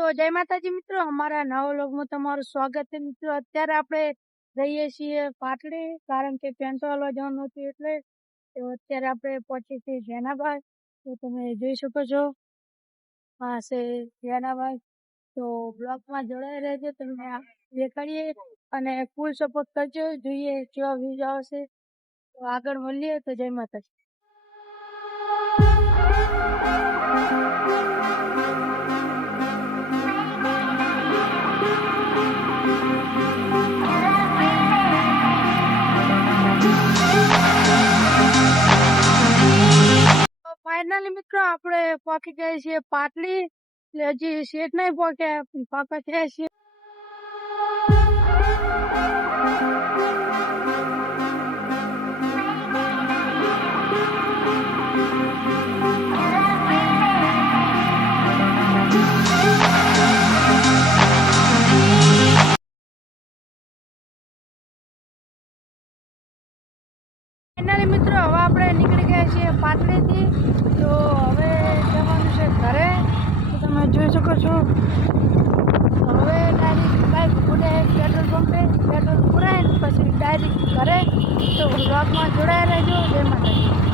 તો જય માતાજી મિત્રો, અમારા નવા વ્લોગમાં તમારું સ્વાગત છે મિત્રો। અત્યારે આપણે જઈએ છીએ પાટડી, કારણ કે પેન્ટ વાળવા જવાનું હતું એટલે તો અત્યારે આપણે પહોંચી છીએ જેનાભાઈ। તો તમે જોઈ શકો છો, આ છે જેનાભાઈ। તો બ્લોગમાં જોડાઈ રહેજો, તમને દેખાડીએ અને ફૂલ સપોર્ટ કરજો। જોઈએ કેવા વ્યૂઝ આવશે, તો આગળ મળીએ। તો જય માતાજી। ફાઇનલી મિત્રો આપણે પહોંચી ગયા છીએ પાટડી, એટલે હજી શેઠ નહીં પહોંચ્યા, પાકા થયા છીએ। ફાઇનલી મિત્રો હવે આપણે નીકળી ગયા છીએ પાટડીથી। તો હવે જવાનું છે ઘરે, તો તમે જોઈ શકો છો। હવે ડાયરેક્ટ બાઇક ઉડે પેટ્રોલ પંપે, પેટ્રોલ પુરાય પછી ડાયરેક્ટ ઘરે। તો બ્લોગમાં જોડાયા રહેજો। જય માતાજી।